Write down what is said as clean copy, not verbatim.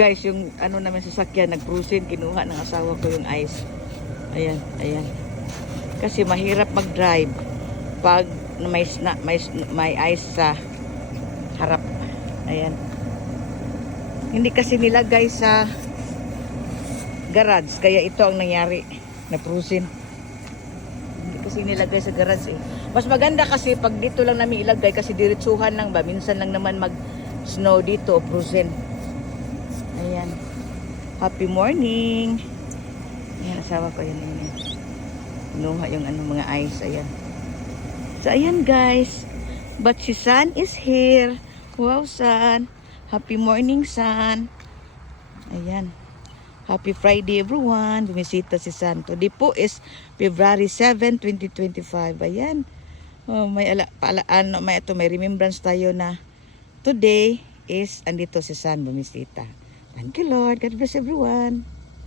Guys, yung ano namin sasakyan, nag-cruising, kinuha ng asawa ko yung ice. Ayan, ayan. Kasi mahirap mag-drive pag may ice sa harap. Ayan. Hindi kasi nilagay sa garage, kaya ito ang nangyari. Na-cruising. Hindi kasi nilagay sa garage eh. Mas maganda kasi pag dito lang namin ilagay kasi diretsuhan lang ba. Minsan lang naman mag-snow dito o cruising. Ayan. Happy morning. Ayan, asawa ko yun. Inuha yung mga ice. Ayan. So, ayan guys. But si San is here. Wow, San. Happy morning, San. Ayan. Happy Friday, everyone. Bumisita si San. Today po is February 7, 2025. Ayan. Oh, may remembrance tayo na today is andito si San bumisita. Thank you, Lord. God bless everyone.